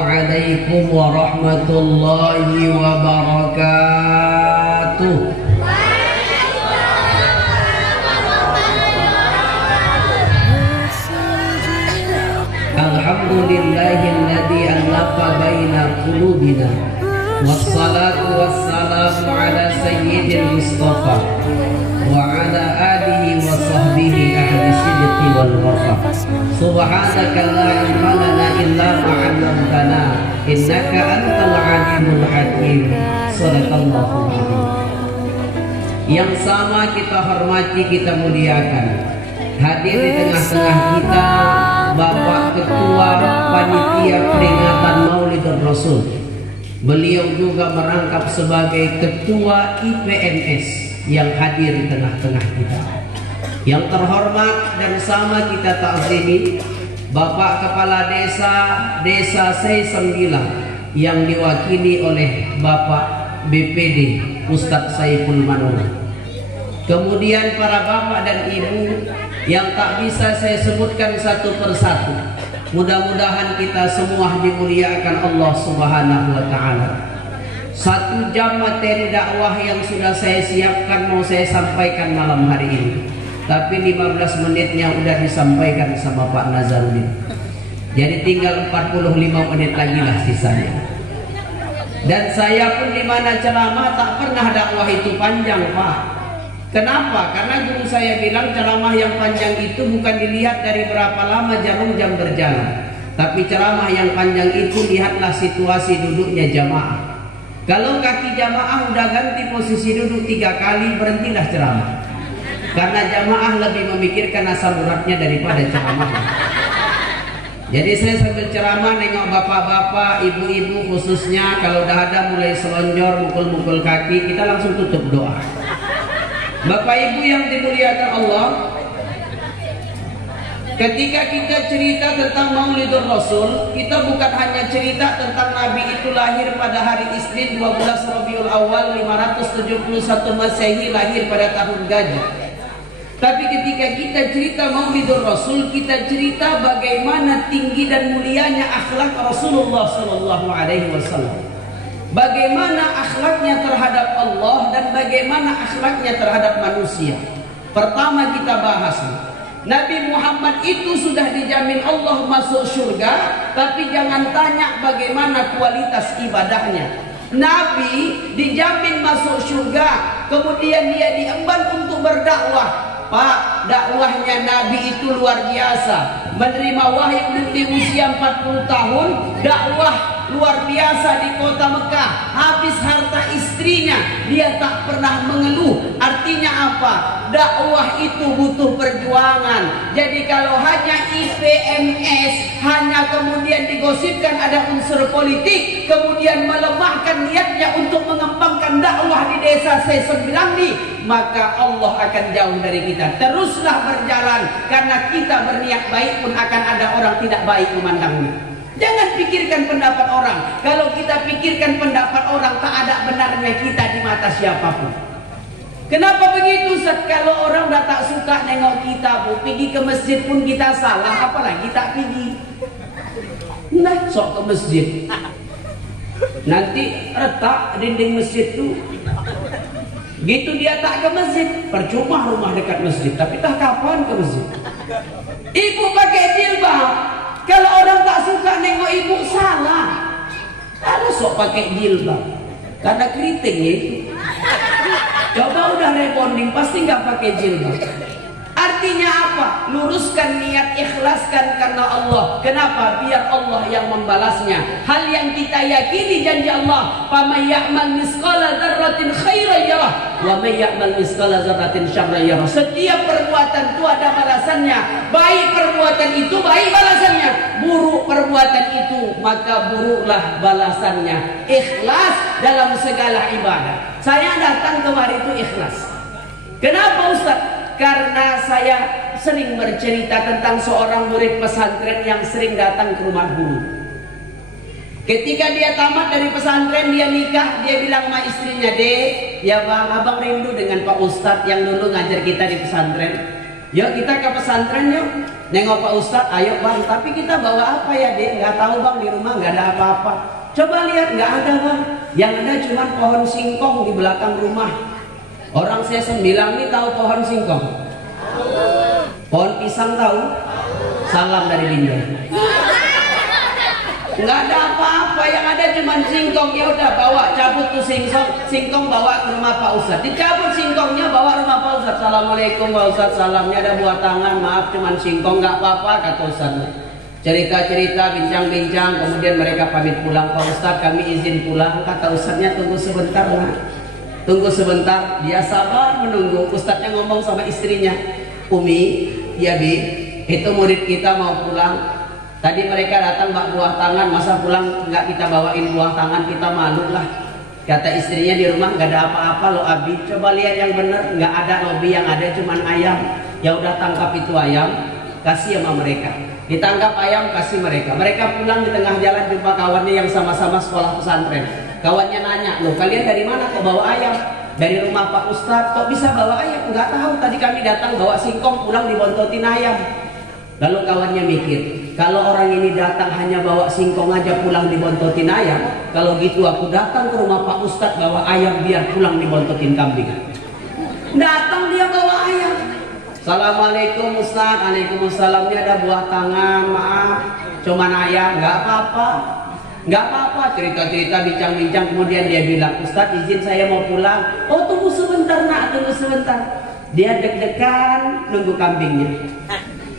Assalamualaikum warahmatullahi wabarakatuh. Alhamdulillahilladzi allafa baina qulubina. Wassalatu wassalamu ala sayyidil mustafa wa ala alihi wa sahbihi ahli sidqi wal wafa. Subhanaka la ilma lana illa ma 'allamtana innaka antal alimul hakim. Shadaqallahu azim. Yang sama kita hormati, kita muliakan. Hadir di tengah-tengah kita Bapak Ketua Panitia Peringatan Maulidur Rasul. Beliau juga merangkap sebagai Ketua IPMS yang hadir di tengah-tengah kita. Yang terhormat dan sama kita takzimi Bapak Kepala Desa C9 yang diwakili oleh Bapak BPD Ustadz Saiful Manur. Kemudian para bapak dan ibu yang tak bisa saya sebutkan satu persatu. Mudah-mudahan kita semua dimuliakan Allah Subhanahu wa taala. 1 jam materi dakwah yang sudah saya siapkan mau saya sampaikan malam hari ini. Tapi 15 menitnya udah disampaikan sama Pak Nazarudin. Jadi tinggal 45 menit lagi lah sisanya. Dan saya pun di mana ceramah tak pernah dakwah itu panjang, Pak. Kenapa? Karena guru saya bilang ceramah yang panjang itu bukan dilihat dari berapa lama jarum jam berjalan, tapi ceramah yang panjang itu lihatlah situasi duduknya jamaah. Kalau kaki jamaah udah ganti posisi duduk 3 kali, berhentilah ceramah. Karena jamaah lebih memikirkan asam uratnya daripada ceramah. Jadi saya sambil ceramah nengok bapak-bapak, ibu-ibu khususnya, kalau udah ada mulai selonjor, mukul-mukul kaki, kita langsung tutup doa. Bapak Ibu yang dimuliakan Allah, ketika kita cerita tentang Maulidur Rasul, kita bukan hanya cerita tentang Nabi itu lahir pada hari Isnin 12 Rabiul Awal 571 Masehi, lahir pada tahun Gajah. Tapi ketika kita cerita Maulidur Rasul, kita cerita bagaimana tinggi dan mulianya akhlak Rasulullah SAW. Bagaimana akhlaknya terhadap Allah dan bagaimana akhlaknya terhadap manusia. Pertama kita bahas, Nabi Muhammad itu sudah dijamin Allah masuk surga, tapi jangan tanya bagaimana kualitas ibadahnya. Nabi dijamin masuk surga, kemudian dia diemban untuk berdakwah. Pak, dakwahnya Nabi itu luar biasa. Menerima wahyu di usia 40 tahun, dakwah luar biasa di kota Mekah. Habis harta istrinya, dia tak pernah mengeluh. Artinya apa? Dakwah itu butuh perjuangan. Jadi kalau hanya IPMS, hanya kemudian digosipkan ada unsur politik, kemudian melemahkan niatnya untuk mengembangkan dakwah di desa C9 ini, maka Allah akan jauh dari kita. Teruslah berjalan, karena kita berniat baik pun akan ada orang tidak baik memandangnya. Jangan pikirkan pendapat orang. Kalau kita pikirkan pendapat orang, tak ada benarnya kita di mata siapapun. Kenapa begitu? Kalau orang dah tak suka nengok kita, Bu, pergi ke masjid pun kita salah, apalagi tak pergi. Nah, sok ke masjid. Nanti retak dinding masjid tu. Gitu dia tak ke masjid, percuma rumah dekat masjid, tapi tak kapan ke masjid. Ibu pakai jilbab, kalau orang tak suka nengok ibu salah. Kalau sok pakai jilbab, karena keritingnya itu. Coba udah rebonding, pasti nggak pakai jilbab. Artinya apa? Luruskan niat, ikhlaskan karena Allah. Kenapa? Biar Allah yang membalasnya. Hal yang kita yakini janji Allah, "Faman ya'mal misqala dzarratin khairan yarah, wa may ya'mal misqala dzarratin syarran yarah." Setiap perbuatan itu ada balasannya. Baik perbuatan itu, baik balasannya. Buruk perbuatan itu, maka buruklah balasannya. Ikhlas dalam segala ibadah. Saya datang kemari itu ikhlas. Kenapa, Ustaz? Karena saya sering bercerita tentang seorang murid pesantren yang sering datang ke rumah guru. Ketika dia tamat dari pesantren, dia nikah, dia bilang sama istrinya, "Dek, ya bang, abang rindu dengan Pak Ustadz yang dulu ngajar kita di pesantren. Yuk kita ke pesantren yuk." Nengok Pak Ustadz, ayo bang, tapi kita bawa apa ya dek? Nggak tahu bang, di rumah nggak ada apa-apa. Coba lihat, nggak ada bang. Yang ada cuma pohon singkong di belakang rumah. Orang saya sembilang ini tahu pohon singkong. Pohon pisang tahu? Salam dari Linda. Nggak ada apa-apa, yang ada cuma singkong. Ya udah bawa, cabut tuh singkong bawa ke rumah Pak Ustadz. Dicabut singkongnya, bawa rumah Pak Ustadz. Assalamualaikum Pak Ustadz, salamnya ada buah tangan, maaf cuma singkong, nggak apa-apa kata Ustadz. Cerita-cerita, bincang-bincang, kemudian mereka pamit pulang. Pak Ustadz kami izin pulang. Kata Ustadznya tunggu sebentar nak. Tunggu sebentar, dia sabar menunggu. Ustadznya ngomong sama istrinya, Umi, ya Bi, itu murid kita mau pulang. Tadi mereka datang bak buah tangan, masa pulang nggak kita bawain buah tangan, kita malu lah. Kata istrinya di rumah nggak ada apa-apa loh Abi. Coba lihat yang benar, nggak ada lobi, yang ada cuman ayam. Ya udah tangkap itu ayam, kasih sama mereka. Ditangkap ayam, kasih mereka. Mereka pulang di tengah jalan jumpa kawannya yang sama-sama sekolah pesantren. Kawannya nanya, loh kalian dari mana kok bawa ayam? Dari rumah Pak Ustadz. Kok bisa bawa ayam? Nggak tahu, tadi kami datang bawa singkong, pulang dibontotin ayam. Lalu kawannya mikir, kalau orang ini datang hanya bawa singkong aja pulang dibontotin ayam, kalau gitu aku datang ke rumah Pak Ustadz bawa ayam biar pulang dibontotin kambing. Datang dia bawa ayam. Assalamualaikum Ustadz. Waalaikumsalam. Ini ada buah tangan, maaf cuman ayam. Nggak apa-apa, nggak apa-apa. Cerita-cerita, bincang-bincang, kemudian dia bilang, Ustadz izin saya mau pulang. Oh tunggu sebentar nak, tunggu sebentar. Dia deg-degan nunggu kambingnya.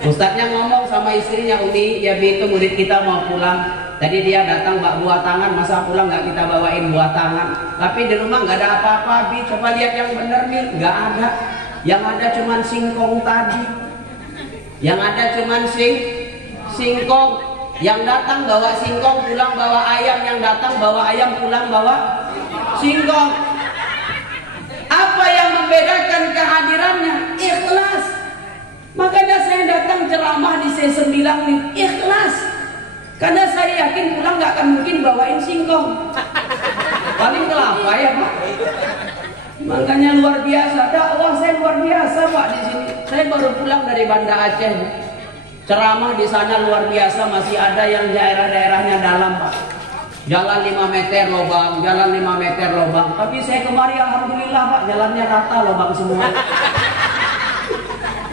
Ustadznya ngomong sama istrinya, Umi, ya Bi, itu murid kita mau pulang. Tadi dia datang bak buah tangan, masa pulang nggak kita bawain buah tangan? Tapi di rumah nggak ada apa-apa, Bi. Coba lihat yang bener nih, nggak ada. Yang ada cuman singkong tadi. Yang ada cuman singkong. Yang datang bawa singkong, pulang bawa ayam. Yang datang bawa ayam, pulang bawa singkong. Apa yang membedakan kehadirannya? Ikhlas. Makanya saya datang ceramah di C9 ini ikhlas. Karena saya yakin pulang nggak akan mungkin bawain singkong. Paling kelapa ya Pak. Makanya luar biasa. Dakwah saya luar biasa Pak di sini. Saya baru pulang dari Banda Aceh. Ceramah di sana luar biasa, masih ada yang daerah-daerahnya dalam Pak. Jalan 5 meter lubang, jalan 5 meter lubang. Tapi saya kemari alhamdulillah Pak, jalannya rata lubang semua.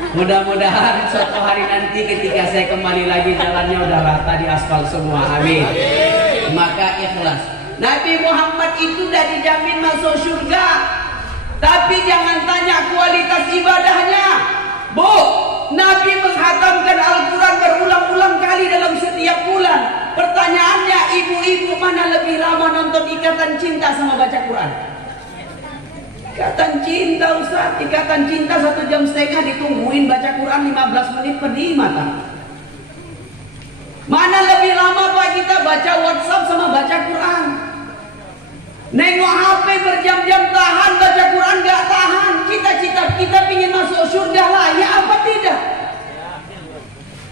Mudah-mudahan suatu hari nanti ketika saya kembali lagi jalannya udah rata di aspal semua. Amin. Maka ikhlas. Nabi Muhammad itu udah dijamin masuk surga. Tapi jangan tanya kualitas ibadahnya. Bu, Nabi menghatamkan Al-Quran berulang-ulang kali dalam setiap bulan. Pertanyaannya, ibu-ibu mana lebih lama nonton Ikatan Cinta sama baca Quran? Ikatan Cinta Ustaz, Ikatan Cinta 1,5 jam ditungguin, baca Quran 15 menit pedih mata. Mana lebih lama Pak kita baca WhatsApp sama baca Quran? Nengok HP berjam-jam tahan, baca Quran gak tahan. Cita-cita kita ingin masuk surga lah, ya apa tidak?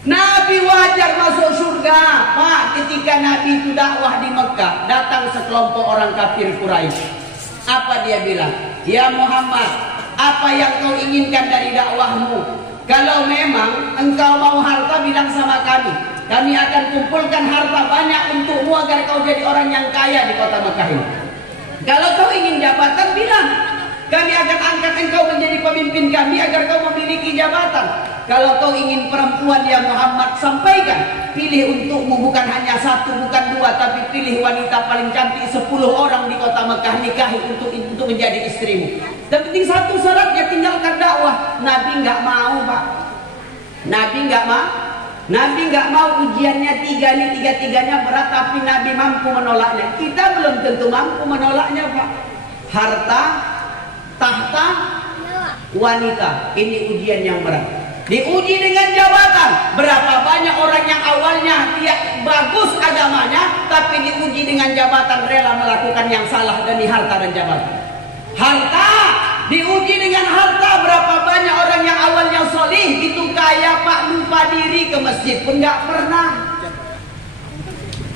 Nabi wajar masuk surga Pak. Ketika Nabi itu dakwah di Mekah, datang sekelompok orang kafir Quraisy. Apa dia bilang? Ya Muhammad, apa yang kau inginkan dari dakwahmu? Kalau memang engkau mau harta, bilang sama kami. Kami akan kumpulkan harta banyak untukmu agar kau jadi orang yang kaya di kota Mekah ini. Kalau kau ingin jabatan, bilang. Kami akan angkat engkau menjadi pemimpin kami agar kau memiliki jabatan. Kalau kau ingin perempuan ya Muhammad, sampaikan. Pilih untukmu bukan hanya 1, bukan 2, tapi pilih wanita paling cantik 10 orang di kota Mekah, nikahi untuk menjadi istrimu. Dan penting satu syaratnya, tinggalkan dakwah. Nabi nggak mau Pak. Nabi nggak mau. Nabi nggak mau ujiannya 3 nih, 3-3-nya berat, tapi Nabi mampu menolaknya. Kita belum tentu mampu menolaknya Pak. Harta, tahta, wanita, ini ujian yang berat. Diuji dengan jabatan. Berapa banyak orang yang awalnya dia bagus agamanya, tapi diuji dengan jabatan rela melakukan yang salah demi harta dan jabatan. Harta, diuji dengan harta. Berapa banyak orang yang awalnya solih, itu kaya Pak, lupa diri, ke masjid pun nggak pernah.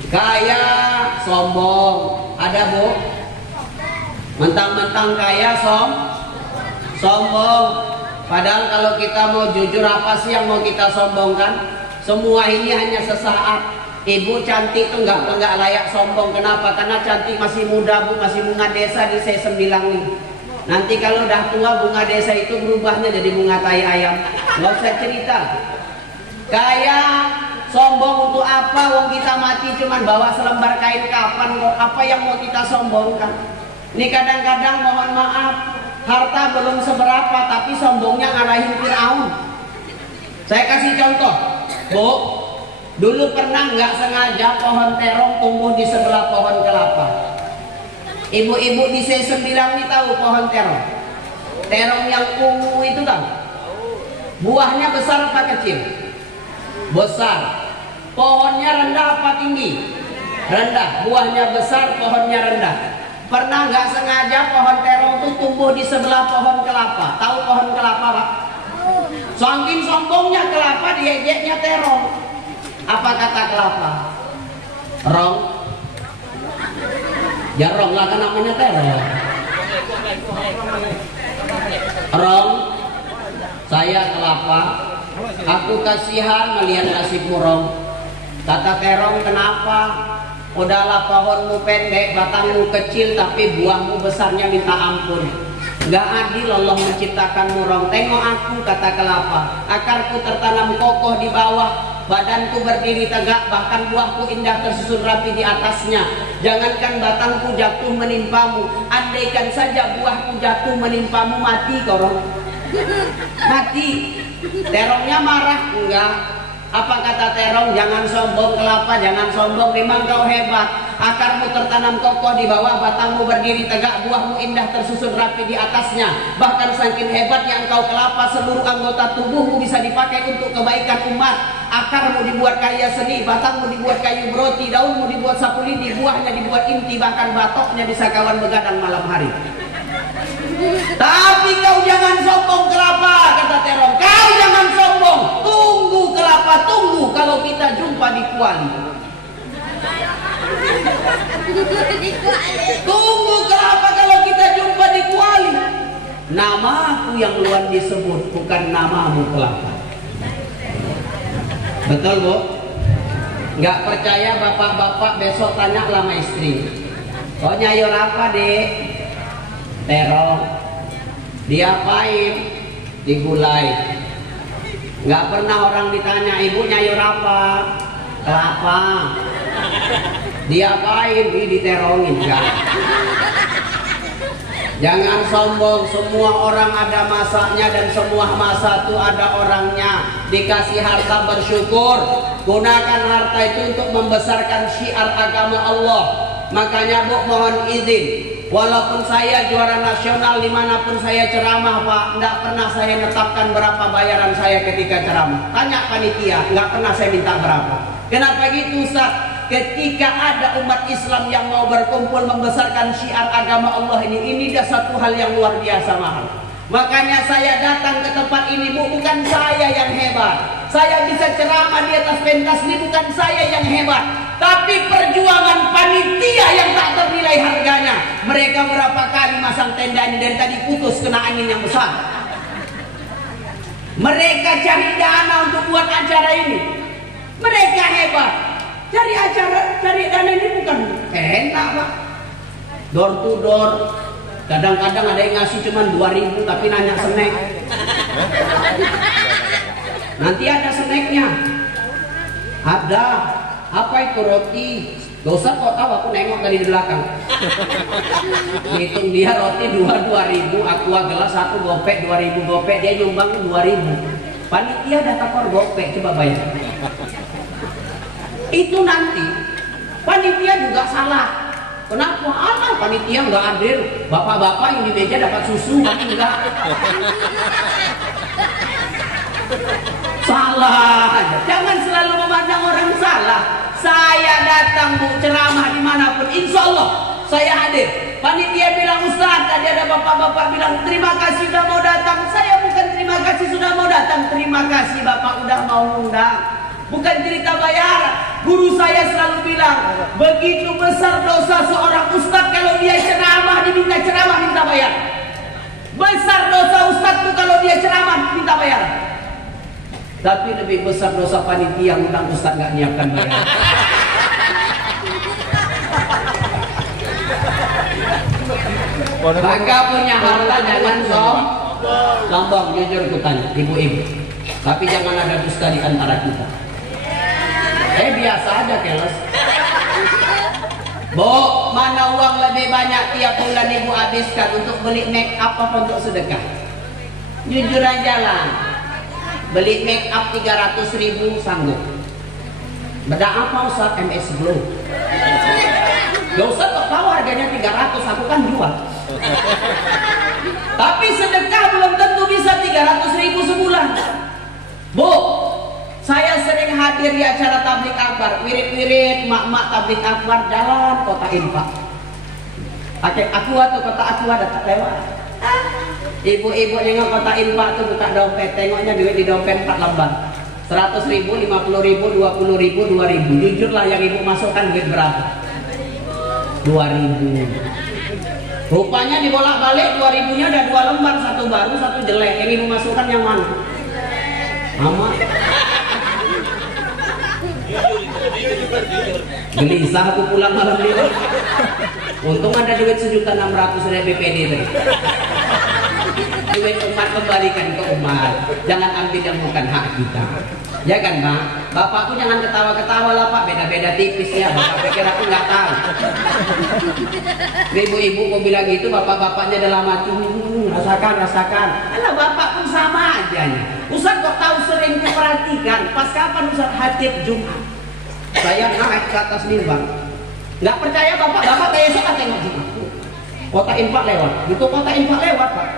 Kaya, sombong, ada Bu? Mentang-mentang kaya sombong. Padahal kalau kita mau jujur, apa sih yang mau kita sombongkan? Semua ini hanya sesaat. Ibu cantik tuh nggak layak sombong. Kenapa? Karena cantik masih muda, Bu, masih bunga desa di saya sembilang nih. Nanti kalau udah tua bunga desa itu berubahnya jadi bunga tai ayam. Nggak usah cerita. Kayak sombong untuk apa? Wong kita mati cuman bawa selembar kain kafan kok. Apa yang mau kita sombongkan? Ini kadang-kadang mohon maaf, harta belum seberapa tapi sombongnya ngalahin Fir'aun. Saya kasih contoh, Bu. Dulu pernah nggak sengaja pohon terong tumbuh di sebelah pohon kelapa. Ibu-ibu di C9 ini tahu pohon terong? Terong yang ungu itu kan? Buahnya besar apa kecil? Besar. Pohonnya rendah apa tinggi? Rendah. Buahnya besar, pohonnya rendah. Pernah nggak sengaja pohon terong itu tumbuh di sebelah pohon kelapa? Tahu pohon kelapa, Pak? Saking sombongnya kelapa, diejeknya terong. Apa kata kelapa? Rong. Ya rong lah kan namanya terong. Rong. Saya kelapa. Aku kasihan melihat nasibmu, Rong. Kata terong, kenapa? Udahlah pohonmu pendek, batangmu kecil, tapi buahmu besarnya minta ampun. Gak adil Allah menciptakanmu, Rong. Tengok aku, kata kelapa. Akarku tertanam kokoh di bawah, badanku berdiri tegak, bahkan buahku indah tersusun rapi di atasnya. Jangankan batangku jatuh menimpamu, andaikan saja buahku jatuh menimpamu, mati kau, Rong. Mati. Terongnya marah? Enggak. Apa kata terong? Jangan sombong kelapa, jangan sombong, memang kau hebat. Akarmu tertanam kokoh di bawah, batangmu berdiri tegak, buahmu indah tersusun rapi di atasnya. Bahkan saking hebatnya engkau kelapa, seluruh anggota tubuhmu bisa dipakai untuk kebaikan umat. Akarmu dibuat kayu seni, batangmu dibuat kayu beroti, daunmu dibuat sapu lidi, buahnya dibuat inti, bahkan batoknya bisa kawan begadang malam hari. Tapi kau jangan sombong kelapa, kata terong. Kau jangan sombong. Tunggu kelapa, tunggu kalau kita jumpa di Kuali. Tunggu kelapa kalau kita jumpa di Kuali. Namaku yang luar disebut, bukan namamu kelapa. Betul, Bu? Nggak percaya bapak-bapak, besok tanya sama istri. Kau nyayur apa, Dek? Terong. Diapain? Digulai. Nggak pernah orang ditanya, ibu nyayur apa? Kelapa. Diapain? Diterongin. Enggak. Jangan sombong, semua orang ada masanya dan semua masa itu ada orangnya. Dikasih harta bersyukur, gunakan harta itu untuk membesarkan syiar agama Allah. Makanya, Bu, mohon izin, walaupun saya juara nasional dimanapun saya ceramah, Pak, tidak pernah saya netapkan berapa bayaran saya ketika ceramah. Tanya panitia, nggak pernah saya minta berapa. Kenapa gitu, Ustaz? Ketika ada umat Islam yang mau berkumpul membesarkan syiar agama Allah ini dah satu hal yang luar biasa mahal. Makanya saya datang ke tempat ini, Bu, bukan saya yang hebat. Saya bisa ceramah di atas pentas ini bukan saya yang hebat, tapi perjuangan panitia yang tak ternilai harganya. Mereka berapa kali masang tenda ini dari tadi putus kena angin yang besar. Mereka cari dana untuk buat acara ini. Mereka hebat. Cari dana ini bukan enak, Pak. Door to door. Kadang-kadang ada yang ngasih cuma 2.000 tapi nanya snack. Nanti ada snacknya. Ada. Apa itu roti? Gak usah kok tahu, aku nengok dari belakang. Hitung dia roti 2.000, aqua gelas 1 gopek, 2.000 gopek, dia nyumbang 2.000. Panitia data per gopek, coba bayar. Itu nanti panitia juga salah. Kenapa? Alah, panitia nggak adil. Bapak-bapak yang di meja dapat susu, tapi enggak. Salah aja. Jangan selalu memandang orang salah. Saya datang, Bu, ceramah dimanapun, insya Allah saya hadir. Panitia bilang, Ustaz, tadi ada bapak-bapak bilang terima kasih sudah mau datang. Saya bukan terima kasih sudah mau datang, terima kasih Bapak udah mau undang. Bukan cerita bayar. Guru saya selalu bilang, begitu besar dosa seorang ustaz kalau dia ceramah diminta ceramah minta bayar. Besar dosa ustaz itu kalau dia ceramah Tapi lebih besar dosa panitia yang undang ustaz nggak nyiapkan bayar. Maka punya harta jangan sombong, jujur kutanya, ibu-ibu. Tapi jangan ada dusta di antara kita. Biasa aja keles. Bu, mana uang lebih banyak tiap bulan ibu habiskan untuk beli make up apa untuk sedekah? Jujur aja lah. Beli make up 300.000 sanggup. Beda apa Ustaz? MS Glow. Gak usah kok tahu harganya 300, aku kan jual. Tapi sedekah belum tentu bisa 300.000 sebulan. Bu, saya sering hadir di acara tablik akbar, wirid-wirid, mak-mak tablik akbar jalan kota infak. Pakai aqua tuh, kota aqua datang lewat. Ibu-ibu nengok kota infak tuh buka dompet, tengoknya duit di dompet 4 lembar. 100.000, 50.000, 20.000, 2.000. Jujurlah yang ibu masukkan duit berapa? 2.000. Rupanya dibolak-balik 2.000-nya ada 2 lembar, 1 baru, 1 jelek. Yang ibu masukkan yang mana? Mama. Gelisah aku pulang malam ini. Untung ada duit 1.600.000 dari BPD tadi. Duit umat kembalikan ke umat. Jangan ambil yang bukan hak kita. Ya kan Pak? Bapakku jangan ketawa-ketawa lah Pak. Beda-beda tipis ya. Bapak pikir aku nggak tahu. Ibu-ibu mau bilang gitu, bapak-bapaknya dalam hati rasakan. Alah bapak pun sama aja nih. Ustaz kok tahu sering diperhatikan. Pas kapan Ustaz hadir Jumat? Saya naik ke atas mimbar. Nggak percaya bapak besok akan tengok Jumat. Kota infak lewat. Itu kota infak lewat Pak.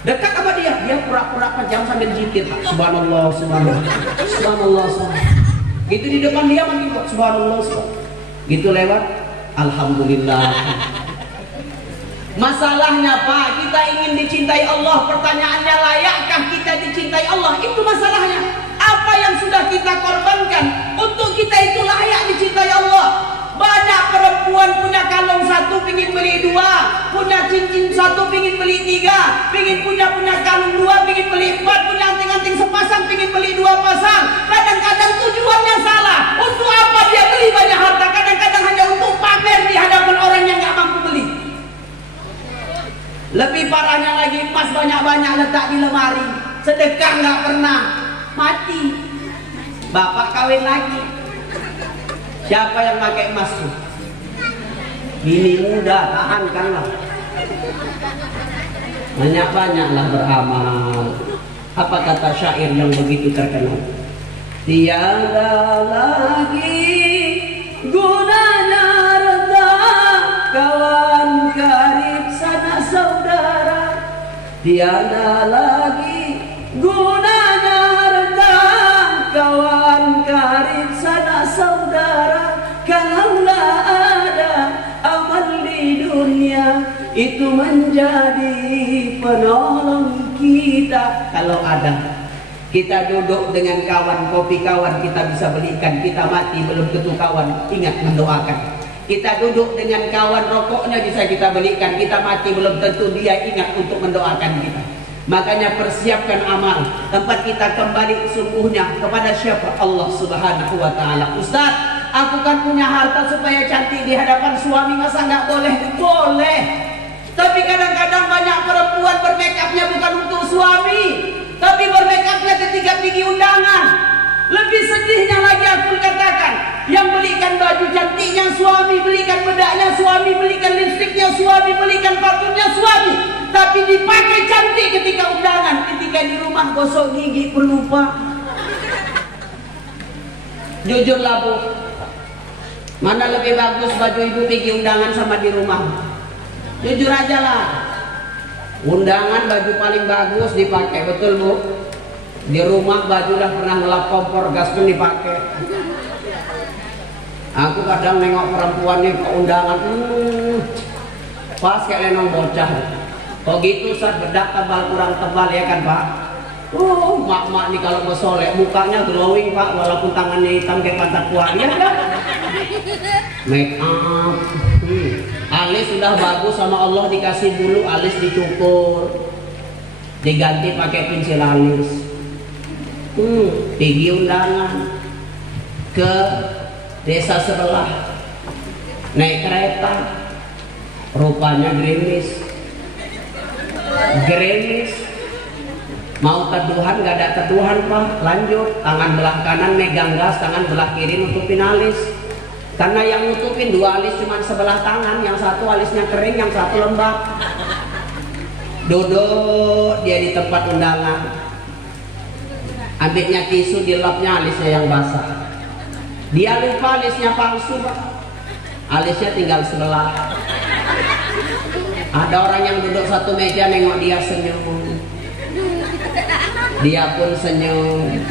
Dekat apa dia? Dia pura-pura pejam sambil zikir. Subhanallah, subhanallah, subhanallah, subhanallah. Gitu di depan dia makin subhanallah, subhanallah. Gitu lewat. Alhamdulillah. Masalahnya Pak, kita ingin dicintai Allah. Pertanyaannya, layakkah kita dicintai Allah? Itu masalahnya. Apa yang sudah kita korbankan untuk kita itu layak dicintai Allah? Banyak perempuan punya kalung 1 pingin beli 2, punya cincin 1 pingin beli 3, pingin punya kalung 2 pingin beli 4, punya anting-anting sepasang pingin beli 2 pasang. Kadang-kadang tujuannya salah. Untuk apa dia beli banyak harta? Kadang-kadang hanya untuk pamer di hadapan orang yang nggak mampu beli. Lebih parahnya lagi, emas banyak-banyak letak di lemari, sedekah nggak pernah, mati. Bapak kawin lagi. Siapa yang pakai emas tuh? Bini muda, tahankanlah. Banyak-banyaklah beramal. Apa kata syair yang begitu terkenal? Tiada lagi gunanya harta, kawan karib sanak saudara. Tiada lagi gunanya harta, kawan karib sanak saudara. Kalaulah ada amal di dunia, itu menjadi penolong kita. Kalau ada, kita duduk dengan kawan, kopi kawan kita bisa belikan. Kita mati belum tentu kawan ingat mendoakan. Kita duduk dengan kawan, rokoknya bisa kita belikan. Kita mati belum tentu dia ingat untuk mendoakan kita. Makanya persiapkan amal. Tempat kita kembali sungguhnya kepada siapa? Allah Subhanahu wa Ta'ala. Ustaz, aku kan punya harta supaya cantik di hadapan suami, masa nggak boleh? Boleh. Tapi kadang-kadang banyak perempuan bermakeupnya bukan untuk suami, tapi bermakeupnya ketika pergi undangan. Lebih sedihnya lagi aku katakan, yang belikan baju cantiknya suami, belikan bedaknya suami, belikan lipstiknya suami, belikan parfumnya suami, tapi dipakai cantik ketika undangan, ketika di rumah gosok gigi pun lupa. Jujurlah Bu, mana lebih bagus baju ibu pergi undangan sama di rumah? Jujur aja lah. Undangan baju paling bagus dipakai, betul Bu? Di rumah baju udah pernah ngelap kompor gas pun dipakai. Aku kadang nengok perempuan nih ke undangan, pas kayak lenong bocah. Kok gitu saat bedak tebal kurang tebal ya kan Pak? Mak-mak nih kalau mau solek mukanya glowing Pak, walaupun tangannya hitam kayak pantat kuah ya kan? Make up, alis sudah bagus sama Allah dikasih bulu, alis dicukur, diganti pakai pensil alis. Pergi undangan ke desa sebelah, naik kereta, rupanya gerimis, mau teduhan gak ada teduhan Pak, lanjut, tangan belah kanan megang gas, tangan belah kiri nutupin alis, karena yang nutupin dua alis cuma sebelah tangan, yang satu alisnya kering, yang satu lembab. Duduk dia di tempat undangan, ambilnya tisu dilapnya alisnya yang basah, dia lupa alisnya palsu Pak, alisnya tinggal sebelah. Ada orang yang duduk satu meja nengok dia senyum, dia pun senyum.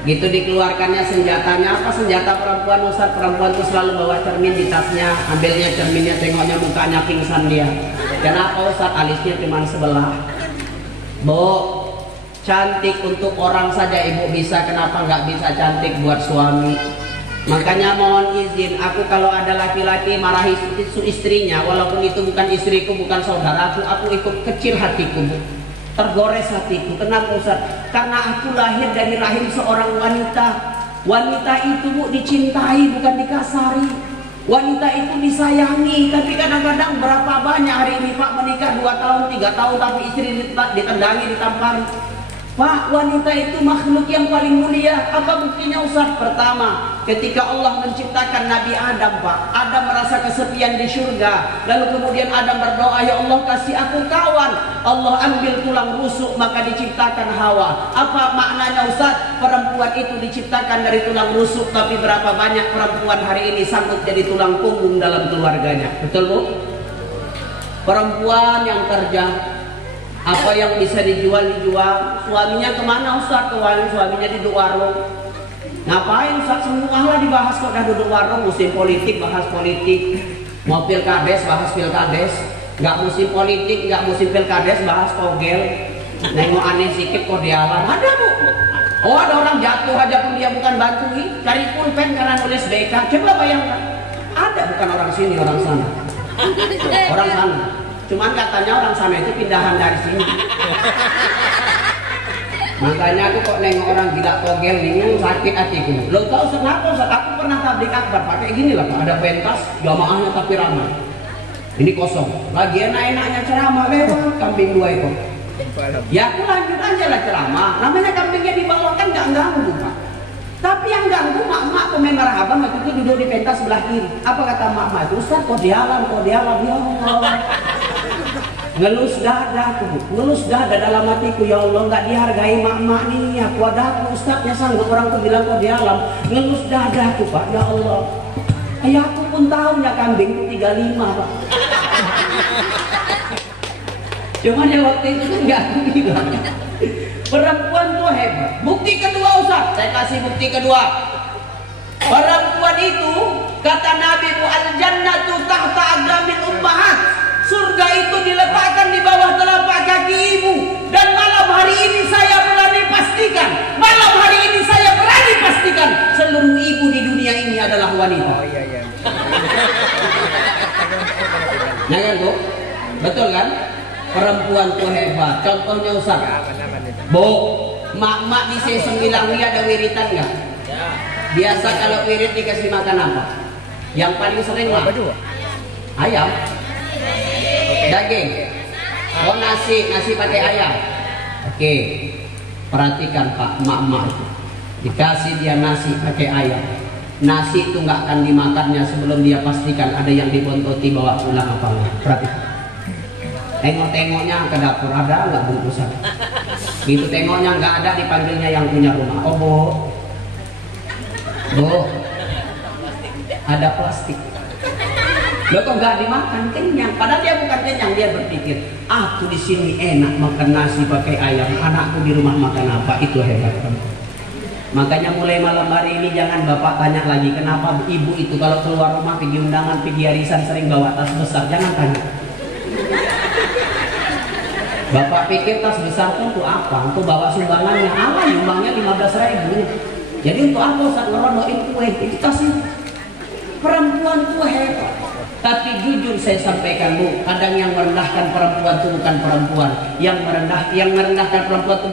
Gitu dikeluarkannya senjatanya. Apa senjata perempuan Ustaz? Perempuan tuh selalu bawa cermin di tasnya, ambilnya cerminnya, tengoknya mukanya pingsan dia. Kenapa Ustaz? Alisnya cuma sebelah. Bu, cantik untuk orang saja ibu bisa, kenapa nggak bisa cantik buat suami? Makanya mohon izin, aku kalau ada laki-laki marahi istrinya, walaupun itu bukan istriku, bukan saudaraku, aku ikut kecil hatiku, Bu. Tergores hatiku. Kenapa Ustaz? Karena aku lahir dari rahim seorang wanita. Wanita itu Bu dicintai, bukan dikasari. Wanita itu disayangi. Tapi kadang-kadang berapa banyak hari ini Pak menikah 2 tahun, 3 tahun, tapi istri ditendangi, ditampari. Pak, wanita itu makhluk yang paling mulia. Apa buktinya Ustaz? Pertama, ketika Allah menciptakan Nabi Adam Pak, Adam merasa kesepian di surga. Lalu kemudian Adam berdoa, ya Allah kasih aku kawan. Allah ambil tulang rusuk, maka diciptakan Hawa. Apa maknanya Ustaz? Perempuan itu diciptakan dari tulang rusuk, tapi berapa banyak perempuan hari ini sanggup jadi tulang punggung dalam keluarganya. Betul Bu? Perempuan yang kerja, apa yang bisa dijual. Suaminya kemana Ustaz? Suaminya duduk warung. Ngapain Ustaz? Semualah dibahas kok, dah duduk warung. Musim politik bahas politik, mau pilkades bahas pilkades. Nggak musim politik, nggak musim pilkades bahas kogel. Nengok aneh sikit kodealan. Ada Bu. Oh, ada orang jatuh aja pun dia bukan bantuin, cari pulpen karena nulis BK. Coba bayangkan. Ada, bukan orang sini, orang sana. Orang sana. Cuman katanya orang sana itu pindahan dari sini. Makanya aku kok nengok orang gila togel ini sakit hatiku. Lo tau kenapa Ustaz? Aku pernah tablik akbar pakai gini lah Pak. Ada pentas, jamaahnya tapi ramai. Ini kosong. Lagi enak-enaknya ceramah lewat kambing 2 ekor. Ya aku lanjut aja lah ceramah. Namanya kambingnya di bawah kan nggak ganggu Pak. Tapi yang ganggu mak-mak pemain marhaban waktu itu duduk di pentas sebelah kiri. Apa kata mak-mak itu? Ustaz kok dialam ya Allah. Ngelus dada aku, ngelus dada dalam hatiku, ya Allah nggak dihargai mak-mak nih. Aku ada aku Ustaznya sanggup orang tuh bilang kok dialam. Ngelus dada aku Pak, ya Allah. Ya aku pun tahu ya kambing itu 35 Pak. Cuman ya waktu itu kan nggak aku bilang. Perempuan tuh hebat. Bukti kedua Ustaz, saya kasih bukti kedua. Perempuan itu kata Nabi al-jannatu tahta aqdamil ummahat. Surga itu diletakkan di bawah telapak kaki ibu. Dan malam hari ini saya berani pastikan, malam hari ini saya berani pastikan seluruh ibu di dunia ini adalah wanita. Oh iya iya. Nah kan Bu? Betul kan? Perempuan tuh hebat. Contohnya Ustaz. Bu, mak-mak di C9 ini ada wiritan nggak? Biasa kalau wirid dikasih makan apa? Yang paling sering lah ayam, daging, oh nasi pakai ayam. Oke, perhatikan Pak, mak-mak itu dikasih dia nasi pakai ayam. Nasi itu nggak akan dimakannya sebelum dia pastikan ada yang dibontoti bawa pulang apa enggak. Perhatikan. Tengok-tengoknya ke dapur ada nggak bungkusan? Gitu tengoknya nggak ada, dipanggilnya yang punya rumah. Oh Bu, ada plastik. Lo kok nggak dimakan? Kenyang. Padahal dia bukan kenyang, dia berpikir, aku di sini enak makan nasi pakai ayam, anakku di rumah makan apa? Itu hebat. Makanya mulai malam hari ini jangan bapak tanya lagi kenapa ibu itu kalau keluar rumah pergi undangan, pergi arisan sering bawa tas besar. Jangan tanya. Bapak pikir tas besar itu untuk apa? Untuk bawa sumbangannya. Apa nyumbangnya 15.000. Jadi untuk apa Ustaz ngeronoin kue? Itu tas itu. Perempuan itu hebat. Tapi jujur saya sampaikan Bu, kadang yang merendahkan perempuan itu bukan perempuan. Yang merendahkan perempuan itu